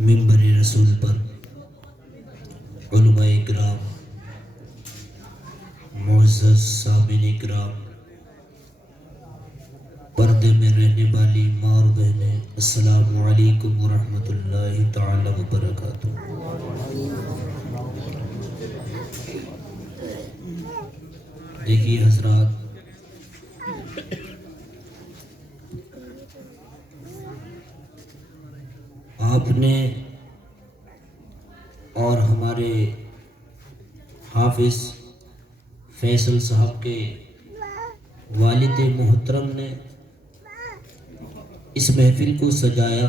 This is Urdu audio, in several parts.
منبر رسول پر علماء اکرام، معزز سامعین اکرام، پردے میں رہنے والی ماں اور بہنیں، السلام علیکم ورحمۃ اللہ تعالی وبرکاتہ۔ دیکھیے حضرات، آپ نے اور ہمارے حافظ فیصل صاحب کے والد محترم نے اس محفل کو سجایا۔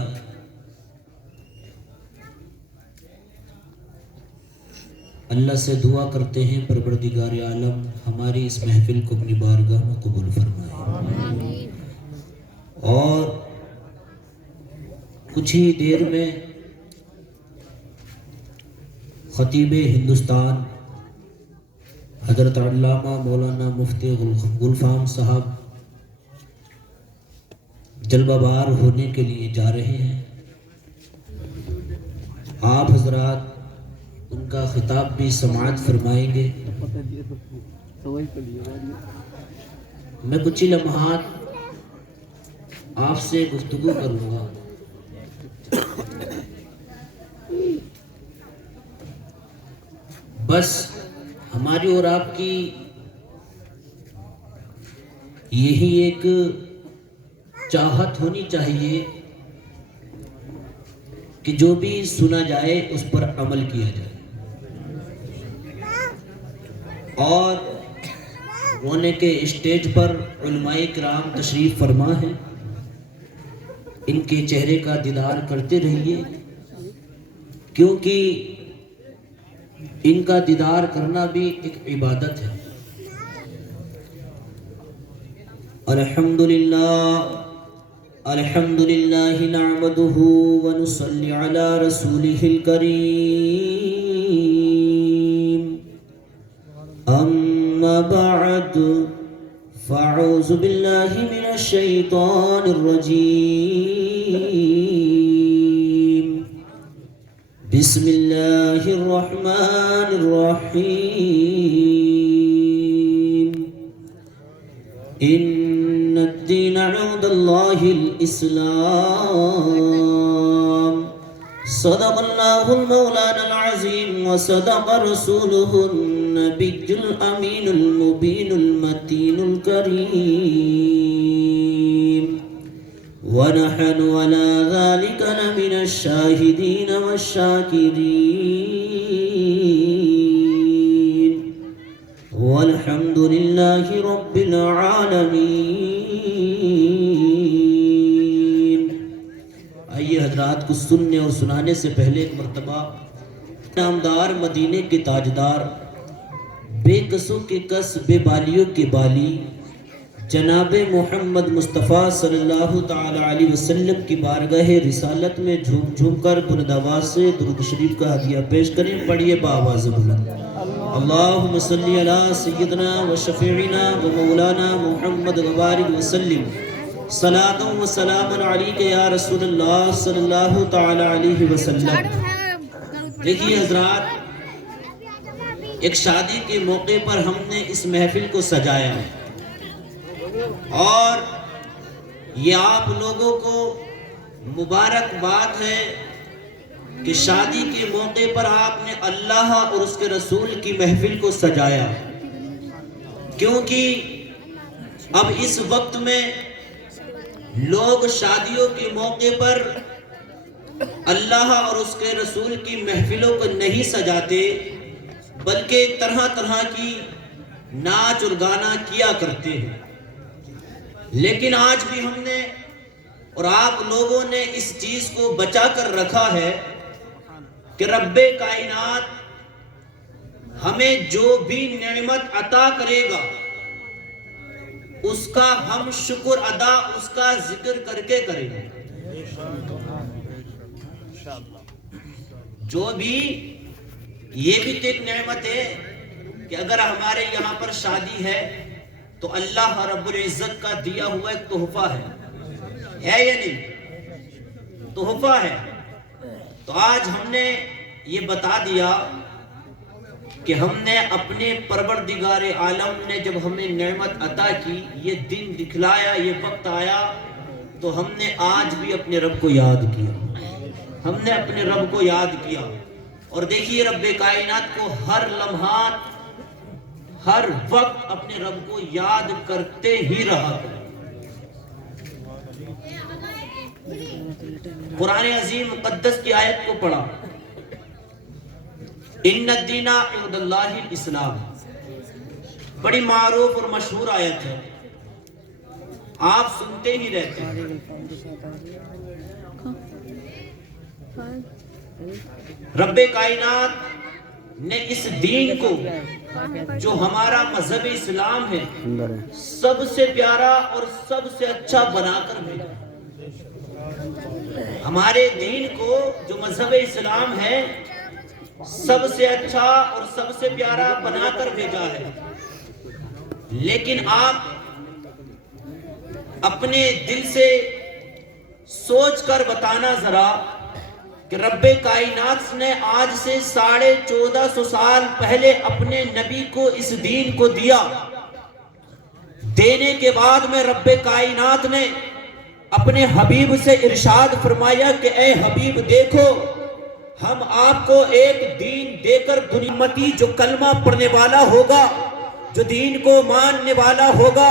اللہ سے دعا کرتے ہیں پروردگار عالم ہماری اس محفل کو اپنی بارگاہ میں قبول فرمائے، اور کچھ ہی دیر میں خطیب ہندوستان حضرت علامہ مولانا مفتی گلفام صاحب جلوہ بار ہونے کے لیے جا رہے ہیں۔ آپ حضرات ان کا خطاب بھی سماعت فرمائیں گے۔ میں کچھ ہی لمحات آپ سے گفتگو کروں گا۔ بس ہماری اور آپ کی یہی ایک چاہت ہونی چاہیے کہ جو بھی سنا جائے اس پر عمل کیا جائے، اور رونے کے اسٹیج پر علماء کرام تشریف فرما ہے، ان کے چہرے کا دیدار کرتے رہیے، کیونکہ ان کا دیدار کرنا بھی ایک عبادت ہے۔ الحمدللہ نعمدہ ونصلی علی رسولہ الکریم، اما بعد فاعوذ باللہ من الشیطان الرجیم، بسم اللہ الرحمن الرحیم، ان الدین عند اللہ الاسلام، صدق اللہ المولانا العظیم وصدق رسولہ النبی الامین المبین المتین الکریم، ونحن على ذلك لمن الشاهدين والشاكرين، والحمد لله رب العالمين۔ آئیے حضرات، کو سننے اور سنانے سے پہلے ایک مرتبہ نامدار مدینے کے تاجدار، بے کسوں کے کس بے بالیوں کے بالی، جناب محمد مصطفیٰ صلی اللہ تعالی علیہ وسلم کی بارگاہ رسالت میں جھوم جھوم کر بلند آواز سے درود شریف کا ہدیہ پیش کریں۔ پڑھیے بآواز بلند، اللہم صلی علی سیدنا و شفیعنا و مولانا محمد وبارک وسلم، صلاۃ و سلام علیک یا رسول اللہ صلی اللہ تعالی علیہ وسلم۔ دیکھیے حضرات، ایک شادی کے موقع پر ہم نے اس محفل کو سجایا، اور یہ آپ لوگوں کو مبارکباد ہے کہ شادی کے موقع پر آپ نے اللہ اور اس کے رسول کی محفل کو سجایا، کیونکہ اب اس وقت میں لوگ شادیوں کے موقع پر اللہ اور اس کے رسول کی محفلوں کو نہیں سجاتے، بلکہ طرح طرح کی ناچ اور گانا کیا کرتے ہیں۔ لیکن آج بھی ہم نے اور آپ لوگوں نے اس چیز کو بچا کر رکھا ہے کہ رب کائنات ہمیں جو بھی نعمت عطا کرے گا اس کا ہم شکر ادا اس کا ذکر کر کے کریں گے۔ جو بھی یہ بھی تو ایک نعمت ہے کہ اگر ہمارے یہاں پر شادی ہے تو اللہ رب العزت کا دیا ہوا ایک تحفہ ہے یا نہیں؟ تحفہ ہے۔ تو آج ہم نے یہ بتا دیا کہ ہم نے اپنے پروردگار عالم نے جب ہمیں نعمت عطا کی، یہ دن دکھلایا، یہ وقت آیا، تو ہم نے آج بھی اپنے رب کو یاد کیا، ہم نے اپنے رب کو یاد کیا۔ اور دیکھیے رب کائنات کو ہر لمحات ہر وقت اپنے رب کو یاد کرتے ہی رہا۔ قرآن عظیم مقدس کی آیت کو پڑھا، ان الدین عند اللہ الاسلام، بڑی معروف اور مشہور آیت ہے، آپ سنتے ہی رہتے ہیں۔ رب کائنات نے اس دین کو جو ہمارا مذہب اسلام ہے سب سے پیارا اور سب سے اچھا بنا کر بھیجا۔ ہمارے دین کو جو مذہب اسلام ہے سب سے اچھا اور سب سے پیارا بنا کر بھیجا ہے، لیکن آپ اپنے دل سے سوچ کر بتانا ذرا کہ رب کائنات نے آج سے 1450 سال پہلے اپنے نبی کو اس دین کو دیا، دینے کے بعد میں رب کائنات نے اپنے حبیب سے ارشاد فرمایا کہ اے حبیب دیکھو، ہم آپ کو ایک دین دے کر دنیا متی، جو کلمہ پڑھنے والا ہوگا، جو دین کو ماننے والا ہوگا،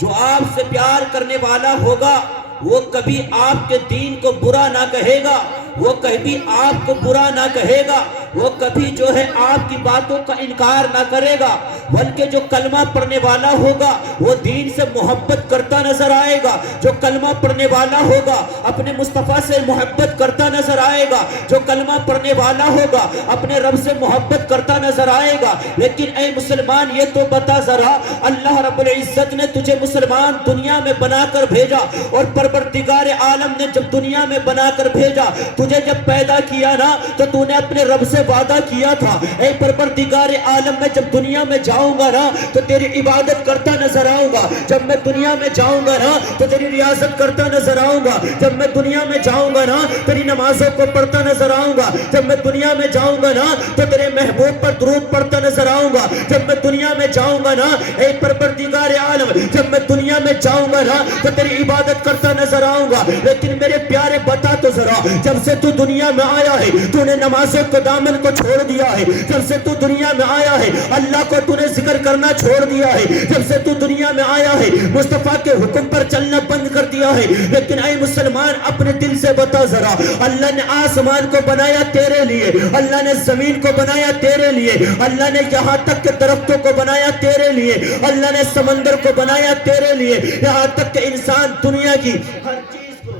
جو آپ سے پیار کرنے والا ہوگا، وہ کبھی آپ کے دین کو برا نہ کہے گا، وہ کبھی آپ کو برا نہ کہے گا، وہ کبھی جو ہے آپ کی باتوں کا انکار نہ کرے گا، بلکہ جو کلمہ پڑھنے والا ہوگا وہ دین سے محبت کرتا نظر آئے گا، جو کلمہ پڑھنے والا ہوگا اپنے مصطفیٰ سے محبت کرتا نظر آئے گا، جو کلمہ پڑھنے والا ہوگا اپنے رب سے محبت کرتا نظر آئے گا۔ لیکن اے مسلمان یہ تو بتا ذرا، اللہ رب العزت نے تجھے مسلمان دنیا میں بنا کر بھیجا، اور پروردگار عالم نے جب دنیا میں بنا کر بھیجا، تجھے جب پیدا کیا نا تو تو نے اپنے رب سے وعدہ کیا تھا، اے پروردگار عالم میں جب دنیا میں جاؤں گا نا تو تیری عبادت کرتا نظر آؤں گا، جب میں دنیا میں جاؤں گا نا تو تیری ریاضت کرتا نظر آؤں گا، جب میں دنیا میں جاؤں گا نا تیری نمازوں کو پڑھتا نظر آؤں گا، جب میں دنیا میں جاؤں گا نا تو تیرے محبوب پر درود پڑھتا نظر آؤں گا، جب میں دنیا میں جاؤں گا نا اے پروردگار عالم، جب میں دنیا میں جاؤں گا نا تو تیری عبادت کرتا نظر آؤں گا۔ لیکن میرے پیارے بتا تو ذرا، جب سے تو دنیا میں آیا ہے تو نے نمازوں کو دامن کو چھوڑ دیا ہے، جب سے تو دنیا میں آیا ہے اللہ کو تو نے ذکر کرنا چھوڑ دیا ہے، جب سے تو دنیا میں آیا ہے مصطفیٰ کے حکم پر چلنا بند کر دیا ہے۔ لیکن اے مسلمان اپنے دل سے بتا ذرا، اللہ نے آسمان کو بنایا تیرے لیے، اللہ نے زمین کو بنایا تیرے لیے، اللہ نے یہاں تک کہ درختوں کو بنایا تیرے لیے، اللہ نے سمندر کو بنایا تیرے لیے، یہاں تک کہ انسان دنیا کی ہر چیز کو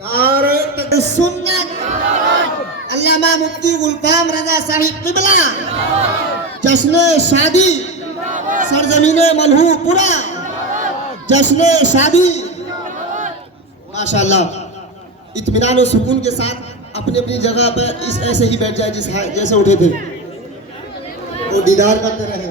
نعرہ سنت علامہ مفتی غلام رضا صاحب قبلہ، جشن شادی سرزمین ملہو پورا، جشن شادی ماشاءاللہ، اطمینان و سکون کے ساتھ اپنی اپنی جگہ پہ اس ایسے ہی بیٹھ جائے جیسے اٹھے تھے، وہ دیدار کرتے رہے۔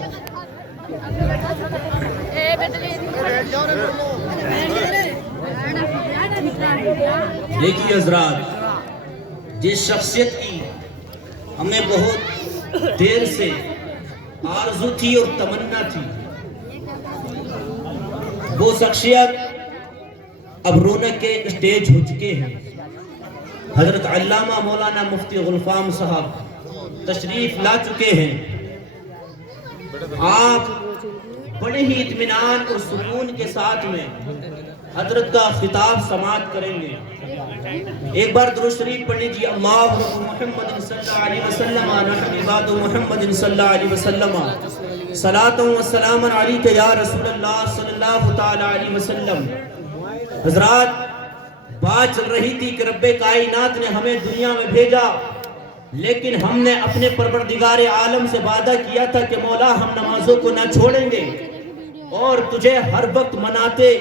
دیکھیے حضرات، جس شخصیت کی ہمیں بہت دیر سے آرزو تھی اور تمنا تھی، وہ شخصیت اب رونق کے اسٹیج ہو چکے ہیں۔ حضرت علامہ مولانا مفتی غلام صاحب تشریف لا چکے ہیں۔ آپ بڑے ہی اطمینان اور سکون کے ساتھ میں حضرت کا خطاب سماعت کریں گے۔ ایک بار درود شریف پڑھ لیجیے، اللہ محمد صلی اللہ علیہ وسلم عباد محمد صلی اللہ علیہ وسلم صلاۃ و سلام علیک یا رسول اللہ صلی اللہ تعالی علیہ وسلم۔ حضرات بات چل رہی تھی کہ رب کائنات نے ہمیں دنیا میں بھیجا، لیکن ہم نے اپنے پروردگار عالم سے وعدہ کیا تھا کہ مولا ہم نمازوں کو نہ چھوڑیں گے اور تجھے ہر وقت مناتے،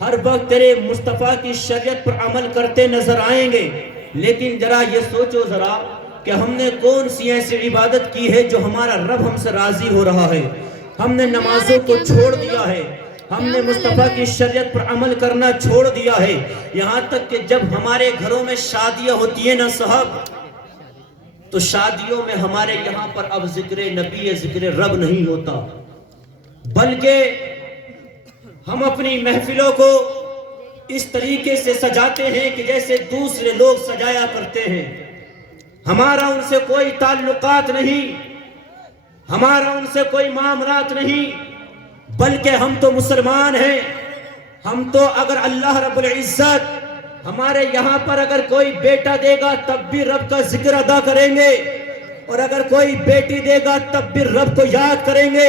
ہر وقت تیرے مصطفیٰ کی شریعت پر عمل کرتے نظر آئیں گے۔ لیکن ذرا یہ سوچو ذرا کہ ہم نے کون سی ایسی عبادت کی ہے جو ہمارا رب ہم سے راضی ہو رہا ہے۔ ہم نے نمازوں کو چھوڑ دیا ہے، ہم نے مصطفیٰ کی شریعت پر عمل کرنا چھوڑ دیا ہے، یہاں تک کہ جب ہمارے گھروں میں شادیاں ہوتی ہیں نا صاحب، تو شادیوں میں ہمارے یہاں پر اب ذکر نبی ذکر رب نہیں ہوتا، بلکہ ہم اپنی محفلوں کو اس طریقے سے سجاتے ہیں کہ جیسے دوسرے لوگ سجایا کرتے ہیں۔ ہمارا ان سے کوئی تعلقات نہیں، ہمارا ان سے کوئی معاملات نہیں، بلکہ ہم تو مسلمان ہیں۔ ہم تو اگر اللہ رب العزت ہمارے یہاں پر اگر کوئی بیٹا دے گا تب بھی رب کا ذکر ادا کریں گے، اور اگر کوئی بیٹی دے گا تب بھی رب کو یاد کریں گے۔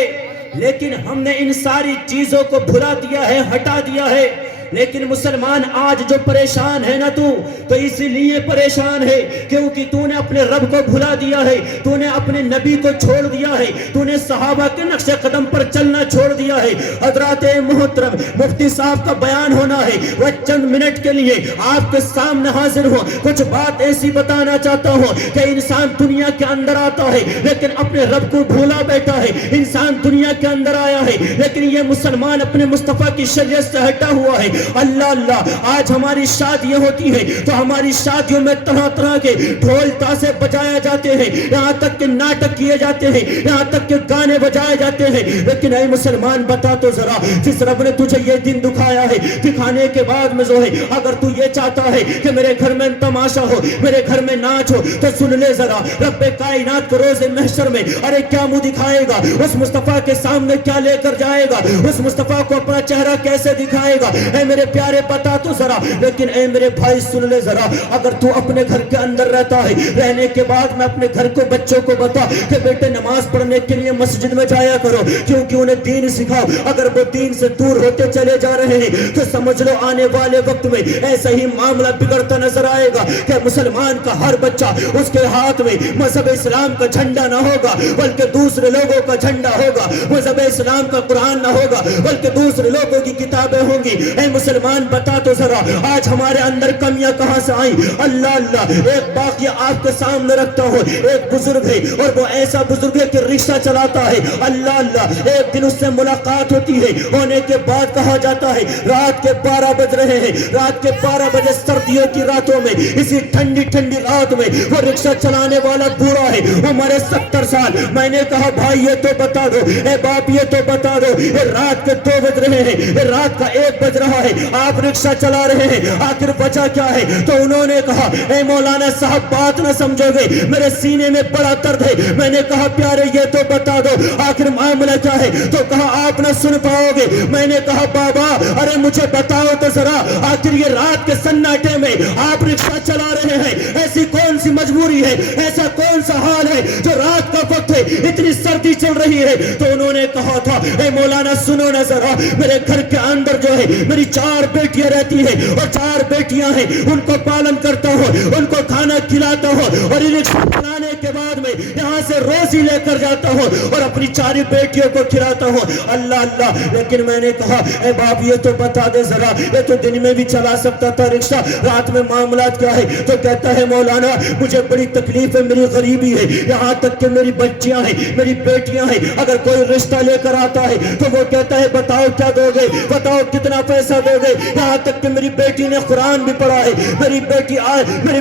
لیکن ہم نے ان ساری چیزوں کو بھلا دیا ہے، ہٹا دیا ہے۔ لیکن مسلمان آج جو پریشان ہے نا تو اسی لیے پریشان ہے کیونکہ تو نے اپنے رب کو بھلا دیا ہے، تو نے اپنے نبی کو چھوڑ دیا ہے، تو نے صحابہ کے نقش قدم پر چلنا چھوڑ دیا ہے۔ حضرات محترم مفتی صاحب کا بیان ہونا ہے، وہ چند منٹ کے لیے آپ کے سامنے حاضر ہوں۔ کچھ بات ایسی بتانا چاہتا ہوں کہ انسان دنیا کے اندر آتا ہے لیکن اپنے رب کو بھولا بیٹھا ہے۔ انسان دنیا کے اندر آیا ہے لیکن یہ مسلمان اپنے مصطفیٰ کی شریعت سے ہٹا ہوا ہے۔ اللہ اللہ، آج ہماری شادیاں ہوتی ہیں تو ہماری شادیوں میں طرح طرح کے ڈھول تاسے بجائے جاتے ہیں، یہاں تک کہ ناٹک کیے جاتے ہیں، یہاں تک کہ گانے بجائے جاتے ہیں۔ لیکن اے مسلمان بتا تو ذرا، جس رب نے تجھے یہ دن دکھایا ہے، دکھانے کے بعد میں جو ہے اگر تو یہ چاہتا ہے کہ میرے گھر میں تماشا ہو، میرے گھر میں ناچ ہو، تو سن لے ذرا، رب کائنات کو روز محشر میں ارے کیا منہ دکھائے گا، اس مصطفیٰ کے سامنے کیا لے کر جائے گا، اس مصطفیٰ کو اپنا چہرہ کیسے دکھائے گا۔ اے میرے پیارے بتا تو ذرا، لیکن اے میرے بھائی سن لے ذرا، اگر تو اپنے گھر کے اندر رہتا ہے، رہنے کے بعد میں اپنے گھر کو بچوں کو بتا کہ بیٹے نماز پڑھنے کے لیے مسجد میں جایا کرو، کیونکہ انہیں دین سکھاؤ۔ اگر وہ دین سے دور ہوتے چلے جا رہے ہیں تو سمجھ لو آنے والے وقت میں ایسا ہی معاملہ بگڑتا نظر آئے گا کہ مسلمان کا ہر بچہ اس کے ہاتھ میں مذہب اسلام کا جھنڈا نہ ہوگا بلکہ دوسرے لوگوں کا جھنڈا ہوگا، مذہب اسلام کا قرآن نہ ہوگا بلکہ دوسرے لوگوں کی کتابیں ہوں گی۔ اے مسلمان بتا تو ذرا، آج ہمارے اندر کمیاں کہاں سے آئیں؟ اللہ اللہ، ایک واقعہ آپ کے سامنے رکھتا ہوں۔ ایک بزرگ ہے اور وہ ایسا بزرگ ہے کہ رکشہ چلاتا ہے۔ اللہ اللہ، ایک دن اس سے ملاقات ہوتی ہے، ہونے کے بعد کہا جاتا ہے رات کے 12 بج رہے ہیں، رات کے 12 بجے سردیوں کی راتوں میں، اسی ٹھنڈی ٹھنڈی رات میں وہ رکشہ چلانے والا بوڑھا ہے، عمر 70 سال۔ میں نے کہا بھائی یہ تو بتا دو، اے باپ یہ تو بتا دو، یہ رات کے 2 بج رہے ہیں، یہ رات کا 1 بج رہا ہے، آپ رکشہ چلا رہے ہیں، آخر وجہ کیا ہے؟ تو انہوں نے کہا اے مولانا صاحب بات نہ سمجھو گے، میرے سینے میں بڑا درد ہے۔ میں نے کہا پیارے یہ تو بتا دو آخر معاملہ کیا ہے؟ تو کہا آپ نہ سن پاؤ گے۔ میں نے کہا بابا ارے مجھے بتاؤ تو ذرا، آخر یہ رات کے سناٹے میں آپ رکشہ چلا رہے ہیں، ایسی کون سی مجبوری ہے، ایسا کون سا حال ہے جو رات کا وقت ہے، اتنی سردی چل رہی ہے؟ تو انہوں نے کہا تھا اے مولانا سنو نہ ذرا، میرے گھر کے اندر جو ہے میری 4 بیٹیاں رہتی ہیں اور 4 بیٹیاں ہیں، ان کو پالن کرتا ہوں، ان کو کھانا کھلاتا ہوں اور رکشہ چلانے کے بعد میں یہاں سے روزی لے کر جاتا ہوں اور اپنی 4 بیٹیوں کو کھلاتا ہوں۔ اللہ اللہ، لیکن میں نے کہا اے باپ یہ تو بتا دے ذرا، یہ تو دن میں بھی چلا سکتا تھا رکشہ، رات میں معاملات کیا ہے؟ تو کہتا ہے مولانا مجھے بڑی تکلیف ہے، میری غریبی ہے، یہاں تک کہ میری بچیاں ہیں، میری بیٹیاں ہیں، اگر کوئی رشتہ لے کر آتا ہے تو وہ کہتا ہے بتاؤ کیا دو گے، بتاؤ کتنا پیسہ دو گے، یہاں تک کہ میری بیٹی نے قرآن بھی پڑھا ہے، میری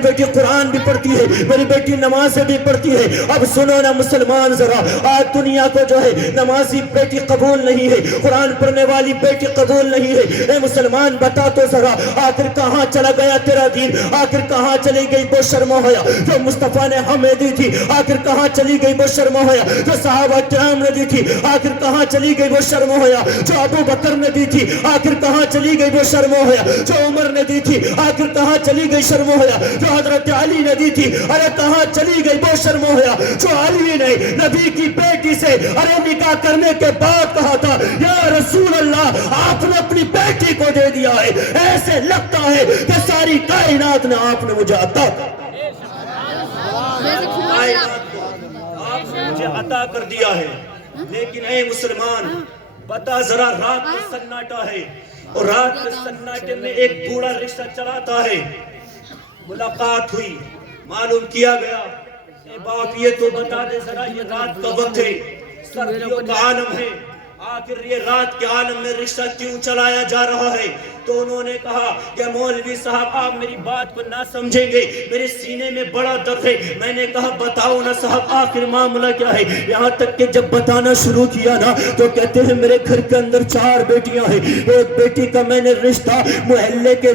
بیٹی قرآن بھی پڑھتی ہے، میری بیٹی نمازیں بھی پڑھتی ہے۔ اب سنو نا مسلمان ذرا، آج دنیا کو جو ہے نمازی بیٹی قبول نہیں ہے، قرآن پڑھنے والی بیٹی قبول نہیں ہے۔ اے مسلمان بتا تو ذرا، آخر کہاں چلا گیا تیرا دین؟ آخر کہاں چلی گئی وہ شرم و حیا جو مصطفیٰ نے ہمیں دی تھی؟ آخر کہاں چلی گئی وہ شرم و حیا جو صحابہ کرام نے دی تھی؟ آخر کہاں چلی گئی وہ شرم و حیا جو ابو بکر نے دی تھی؟ آخر کہاں چلی گئی وہ شرم و حیا جو عمر نے دی تھی؟ آخر کہاں چلی گئی شرم و حیا جو حضرت علی نے دی تھی؟ ارے کہاں چلی گئی وہ شرم و حیا جو علی نے نبی کی بیٹی سے ارے نکاح کرنے کے بعد کہا تھا یا رسول اللہ آپ نے اپنی بیٹی کو دے دیا ہے، ایسے لگتا ہے کہ ساری کائنات نے آپ نے مجھے عطا کر دیا ہے۔ لیکن اے مسلمان بتا ذرا، رات کا سناٹا ہے اور رات کے سناٹے میں ایک بوڑھا رکشہ چلاتا ہے، ملاقات ہوئی، معلوم کیا گیا اے باپ یہ تو بتا دے ذرا، یہ رات کا وقت ہے، سردیوں کا عالم ہے، آخر یہ رات کے عالم میں رکشہ کیوں چلایا جا رہا ہے؟ تو انہوں نے کہا کہ مولوی صاحب آپ میری بات کو نہ سمجھیں گے, میرے سینے میں بڑا درد ہے. میں نے کہا بتاؤ نا صاحب آخر معاملہ کیا ہے. یہاں تک کہ جب بتانا شروع کیا نا تو کہتے ہیں میرے گھر کے اندر 4 بیٹیاں ہیں, ایک بیٹی کا میں نے رشتہ محلے کے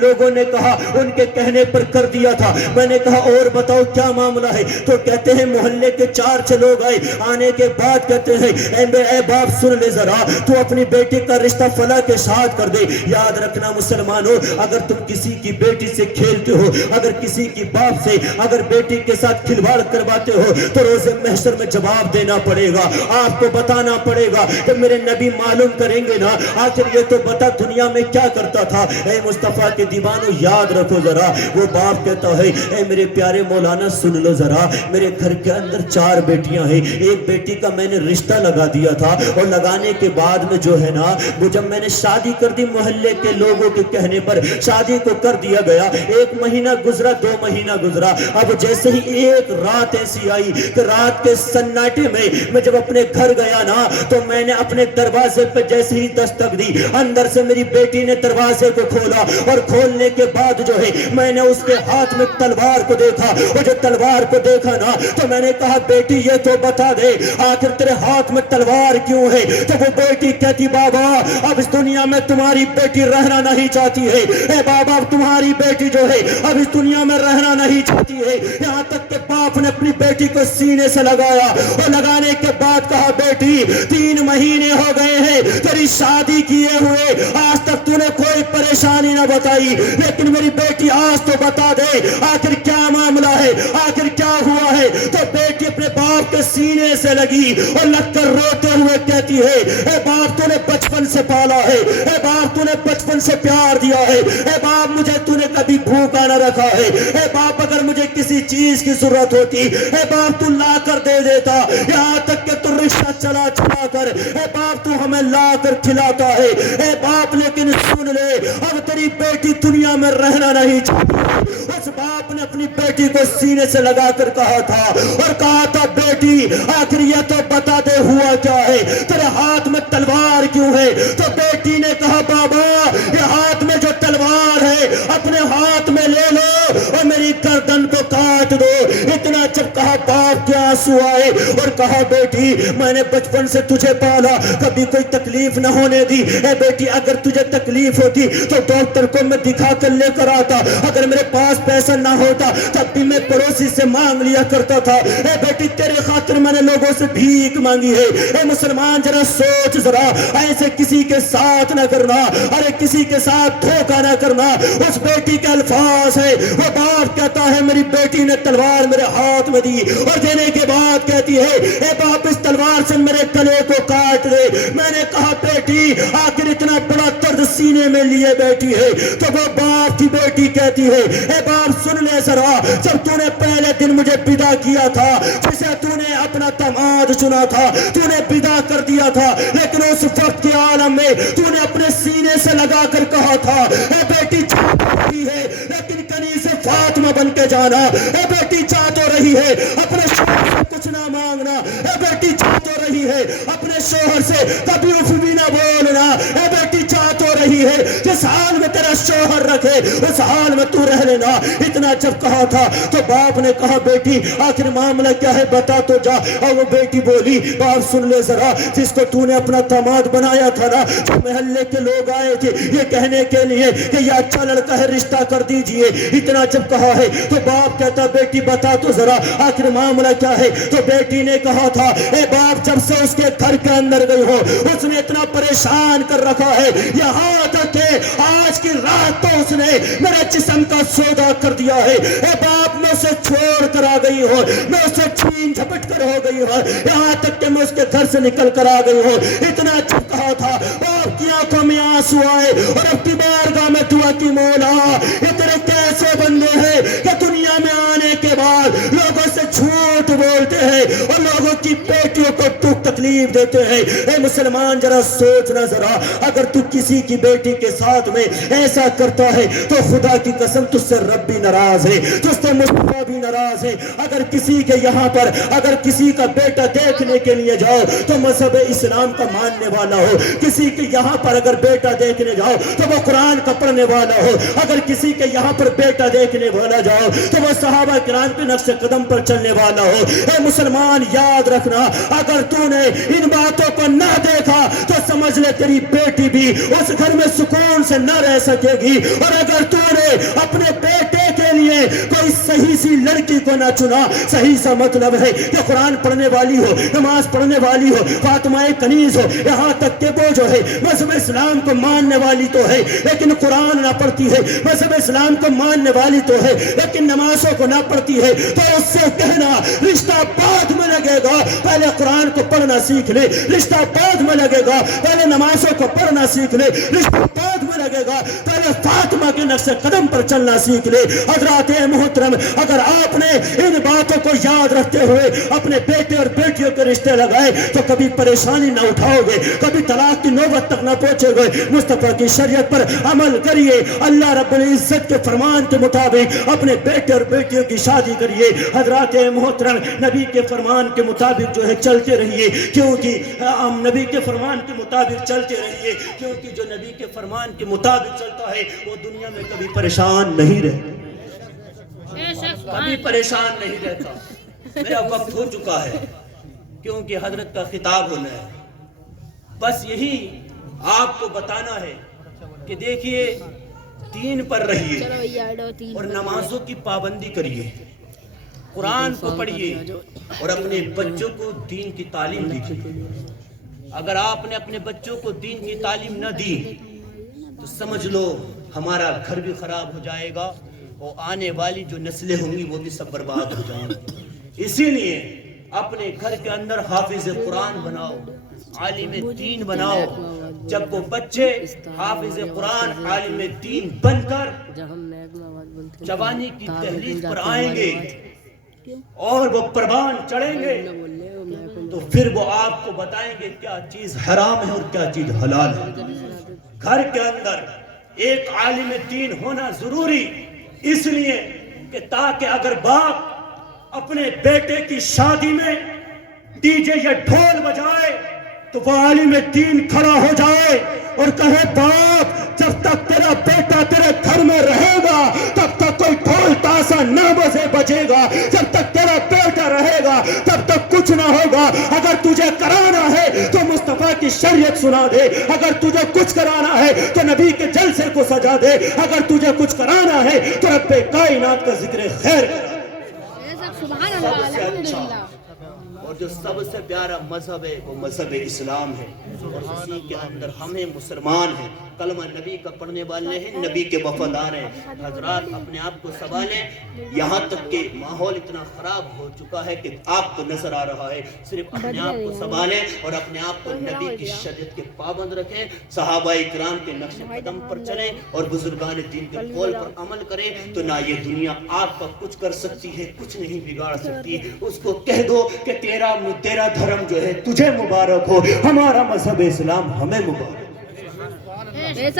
لوگوں نے کہا, ان کے کہنے پر کر دیا تھا. میں نے کہا اور بتاؤ کیا معاملہ ہے. تو کہتے ہیں محلے کے 4 لوگ آئے, آنے کے بعد کہتے ہیں اے باپ سن لے ذرا, تو اپنی بیٹی کا رشتہ فلاں کے ساتھ کر دے. یاد رکھنا مسلمانوں, اگر تم کسی کی بیٹی سے کھیلتے ہو, اگر کسی کی باپ سے اگر بیٹی کے ساتھ کھلواڑ کرواتے ہو تو روز محشر میں جواب دینا پڑے گا. آپ کو بتانا پڑے گا کہ میرے نبی معلوم کریں گے نا آخر یہ تو بتا دنیا میں کیا کرتا تھا. اے مصطفیٰ کے دیوانوں یاد رکھو ذرا, وہ باپ کہتا ہے اے میرے پیارے مولانا سن لو ذرا, میرے گھر کے اندر 4 بیٹیاں ہیں, ایک بیٹی کا میں نے رشتہ لگا دیا تھا, اور لگانے کے بعد میں جو ہے نا وہ جب میں نے شادی کر دی محلے کے لوگوں کے کہنے پر شادی کو کر دیا گیا. 1 مہینہ گزرا, 2 مہینہ گزرا, اب جیسے ہی ایک رات ایسی آئی کہ رات کے سناٹے میں جب اپنے گھر گیا نا تو میں نے اپنے دروازے پہ جیسے ہی دستک دی, اندر سے میری بیٹی نے دروازے کو کھولا, اور کھولنے کے بعد جو ہے میں نے اس کے ہاتھ میں تلوار کو دیکھا, اور جو تلوار کو دیکھا نا تو میں نے کہا بیٹی یہ تو بتا دے آخر تیرے ہاتھ میں تلوار کیوں ہے. تو وہ بیٹی کہتی بابا اب اس دنیا میں تمہاری بیٹی رہنا نہیں چاہتی ہے. اے بابا تمہاری بیٹی جو ہے اب اس دنیا میں رہنا نہیں چاہتی ہے. یہاں تک کہ باپ نے اپنی بیٹی کو سینے سے لگایا, اور لگانے کے بعد کہا بیٹی 3 مہینے ہو گئے ہیں تیری شادی کیے ہوئے, آج تک تو نے کوئی پریشانی نہ بتائی, لیکن میری بیٹی آج تو بتا دے آخر کیا معاملہ ہے, آخر کیا ہوا ہے. تو بیٹی اپنے باپ کے سینے سے لگی اور لگ کر روتے ہوئے کہتی ہے اے باپ تو نے بچپن سے پالا ہے, اے باپ تو نے بچپن سے پیار دیا ہے, اے باپ مجھے تو نے کبھی بھوکا نہ رکھا ہے, اے باپ اگر مجھے کسی چیز کی ضرورت ہوتی اے باپ تو لا کر دے دیتا, یہاں تک کہ تو رشتہ چلا کر اے باپ تو ہمیں لا کر کھلاتا ہے. اے باپ لیکن سن لے اب تیری بیٹی دنیا میں رہنا نہیں چاہتی. اس باپ نے اپنی بیٹی کو سینے سے لگا کر کہا تھا, اور کہا تھا بیٹی آخر یہ تو بتا دے ہوا کیا ہے, تیرے ہاتھ میں تلوار کیوں ہے. تو بیٹی نے کہا بابا یہ ہاتھ میں جو تلوار ہے اپنے ہاتھ میں لے لو اور میری گردن کو کاٹ دو. اتنا جب کہا باپ کے آنسو آئے, اور کہا بیٹی میں نے بچپن سے تجھے پالا, کبھی کوئی تکلیف نہ ہونے دی. اے بیٹی اگر تجھے تکلیف ہوتی تو ڈاکٹر کو میں دکھا کر لے کر آتا, اگر میرے پاس پیسہ نہ ہوتا تب بھی میں پڑوسی سے مانگ لیا کرتا تھا. اے بیٹی تیرے خاطر میں نے لوگوں سے بھیک مانگی ہے. اے مسلمان ذرا سوچ ذرا, ایسے کسی کے ساتھ نہ کرنا, ارے کسی کے ساتھ دھوکہ نہ کرنا. اس بیٹی کے الفاظ ہے, وہ باپ کہتا ہے میری بیٹی نے تلوار میرے ہاتھ میں دی, اور دینے کے بعد کہتی ہے اے باپ اس تلوار سے میرے گلے کو کاٹ دے. میں نے کہا بیٹی آخر اتنا بڑا درد سینے میں لیے بیٹھی ہے. تو وہ باپ کی بیٹی کہتی ہے اے باپ سن لے ذرا, جب تو نے پہلے دن مجھے پیدا کیا تھا, جسے تو نے اپنا داماد چنا تھا, تو نے پیدا کر دیا تھا, لیکن اس وقت کے عالم میں تو نے اپنے سینے سے لگا کر کہا تھا اے بیٹی چاہ تو رہی ہے لیکن کنی سے فاطمہ بن کے جانا. اے بیٹی چاہ تو رہی ہے اپنے شوہر سے کچھ نہ مانگنا. اے بیٹی چاہ تو رہی ہے اپنے شوہر سے کبھی اف بھی نہ بولنا. اے بیٹی چاہ تو رہی ہے جس حال میں تیرا شوہر رکھے اس حال میں تو رہ لینا. اتنا جب کہا تھا تو باپ نے کہا بیٹی آخر معاملہ کیا ہے بتا تو جا. اور وہ بیٹی بولی باپ سن لے ذرا, جس کو تو نے اپنا داماد بنایا تھا نا, جو محلے کے لوگ آئے تھے یہ کہنے کے لیے کہ یہ اچھا لڑکا ہے رشتہ کر دیجئے. اتنا جب کہا ہے تو باپ کہتا بیٹی بتا تو ذرا آخر معاملہ کیا ہے. تو بیٹی نے کہا تھا اے باپ جب سے اس کے گھر کے اندر گئی ہو اس نے اتنا پریشان کر رکھا ہے, یہاں تک کہ آج کی رات تو اس نے میرے جسم کا سودا کر دیا ہے. اے باپ میں اسے چھوڑ کر آ گئی ہوں, میں اسے چھین جھپٹ کر ہو گئی ہوں, یہاں تک کہ میں اس کے گھر سے نکل کر آ گئی ہوں. اتنا جب کہا تھا باپ کی آنکھوں میں آنسو آئے, اور اب کی بارگاہ میں دعا کی مولا اتنے کیسے بندے ہیں کہ دنیا میں آنے کے بعد لوگوں سے جھوٹ بولتے ہیں اور لوگوں کی بیٹیوں کو دکھ تکلیف دیتے ہیں. اے مسلمان ذرا سوچنا ذرا, اگر تو کسی کی بیٹی کے ساتھ میں ایسا کرتا ہے تو خدا کی قسم تجھ سے رب بھی ناراض ہے, تجھ سے مصطفیٰ بھی ناراض ہے. اگر کسی کے یہاں پر اگر کسی کا بیٹا دیکھنے کے لیے جاؤ تو مذہب اسلام کا ماننے والا ہو, کسی کے یہاں پر اگر بیٹا دیکھنے جاؤ تو وہ قرآن کا پڑھنے والا ہو, اگر کسی کے یہاں پر بیٹا دیکھنے والا جاؤ تو وہ صحابہ کرام کے نقش قدم پر چلنے والا ہو. اے مسلمان یاد رکھنا, اگر تو نے ان باتوں کو نہ دیکھا تو سمجھ لے تیری بیٹی بھی اس گھر میں سکون سے نہ رہ سکے گی. اور اگر تو نے اپنے بیٹے کے لیے کوئی صحیح سی لڑکی کو نہ چنا, صحیح سا مطلب ہے کہ قرآن پڑھنے والی ہو, نماز پڑھنے والی ہو, فاطمہ کنیز ہو, یہاں تک کہ وہ جو ہے مذہب اسلام کو ماننے والی تو ہے لیکن قرآن نہ پڑھتی ہے, مذہب اسلام کو ماننے والی تو ہے لیکن نمازوں کو نہ پڑھتی ہے, تو اس سے کہنا رشتہ بعد میں لگے گا, پہلے قرآن کو پڑھنا سیکھ لے, رشتہ بعد میں لگے گا, پہلے نمازوں کو پڑھنا سیکھ لے, رشتہ بعد میں لگے گا, پہلے فاطمہ کے نقش قدم پر چلنا سیکھ لے. حضرات محترم, اگر آپ نے ان باتوں کو یاد رکھتے ہوئے اپنے بیٹے اور بیٹیوں کے رشتے لگائے تو کبھی پریشانی نہ اٹھاؤ گے, کبھی طلاق کی نوبت تک نہ پہنچے گے. مصطفیٰ کی شریعت پر عمل کریے, اللہ رب العزت کے فرمان کے مطابق اپنے بیٹے اور بیٹیوں کی شادی کریے. حضرات محترم, نبی کے فرمان کے مطابق جو ہے چلتے رہیے, کیونکہ نبی کے فرمان کے مطابق چلتے رہیے, کیونکہ جو نبی کے فرمان کے مطابق چلتا ہے وہ دنیا میں کبھی پریشان نہیں رہتا, کبھی پریشان نہیں رہتا. میرا وقت ہو چکا ہے کیونکہ حضرت کا خطاب ہونا ہے. بس یہی آپ کو بتانا ہے کہ دیکھیے دین پر رہیے اور نمازوں کی پابندی کریے, قرآن کو پڑھیے اور اپنے بچوں کو دین کی تعلیم دیجیے. اگر آپ نے اپنے بچوں کو دین کی تعلیم نہ دی تو سمجھ لو ہمارا گھر بھی خراب ہو جائے گا اور آنے والی جو نسلیں ہوں گی وہ بھی سب برباد ہو جائیں گی. اسی لیے اپنے گھر کے اندر حافظ قرآن بناؤ, عالم دین بناؤ. جب وہ بچے حافظ قرآن عالم دین بن کر جوانی کی تحلیل پر آئیں گے اور وہ پروان چڑھیں گے تو پھر وہ آپ کو بتائیں گے کیا چیز حرام ہے اور کیا چیز حلال ہے. گھر کے اندر ایک عالم دین ہونا ضروری اس لیے کہ تاکہ اگر باپ اپنے بیٹے کی شادی میں ڈی جے یا ڈھول بجائے تو وہ عالم دین کھڑا ہو جائے اور کہے باپ جب تک تیرا بیٹا تیرے گھر میں رہے گا تب تک کوئی ڈھول تاشا نہ بجے گا, جب تک تیرا بیٹا رہے گا تب تک کچھ نہ ہوگا. اگر تجھے کرانا ہے تو مصطفیٰ کی شریعت سنا دے, اگر تجھے کچھ کرانا ہے تو نبی کے جلسے کو سجا دے, اگر تجھے کچھ کرانا ہے تو رب کائنات کا ذکر خیر کرا. سب سے اچھا اور جو سب سے پیارا مذہب ہے وہ مذہب اسلام ہے, اور اسی کے اندر ہمیں مسلمان ہیں, کلمہ نبی کا پڑھنے والے ہیں, نبی کے وفادار ہیں. حضرات اپنے آپ کو سنبھالیں, یہاں تک کہ ماحول اتنا خراب ہو چکا ہے کہ آپ کو نظر آ رہا ہے, صرف اپنے آپ کو سنبھالیں اور اپنے آپ کو نبی کی شریعت کے پابند رکھیں, صحابہ کرام کے نقش قدم پر چلیں اور بزرگان دین کے قول پر عمل کریں. تو نہ یہ دنیا آپ کا کچھ کر سکتی ہے, کچھ نہیں بگاڑ سکتی. اس کو کہہ دو کہ تیرا دھرم جو ہے تجھے مبارک ہو, ہمارا مذہب اسلام ہمیں مبارک.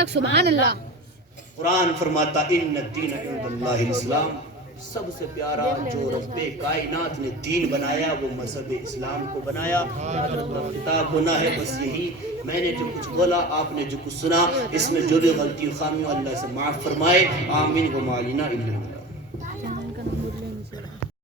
سبحان اللہ. قرآن فرماتا ان الدین عند اللہ الاسلام, سب سے پیارا جو رب کائنات نے دین بنایا وہ مذہب اسلام کو بنایا. حضرت کا خطاب ہونا ہے. بس یہی میں نے جو کچھ بولا, آپ نے جو کچھ سنا, اس میں جو بھی غلطی خامی اللہ سے معاف فرمائے. آمین و معلینا.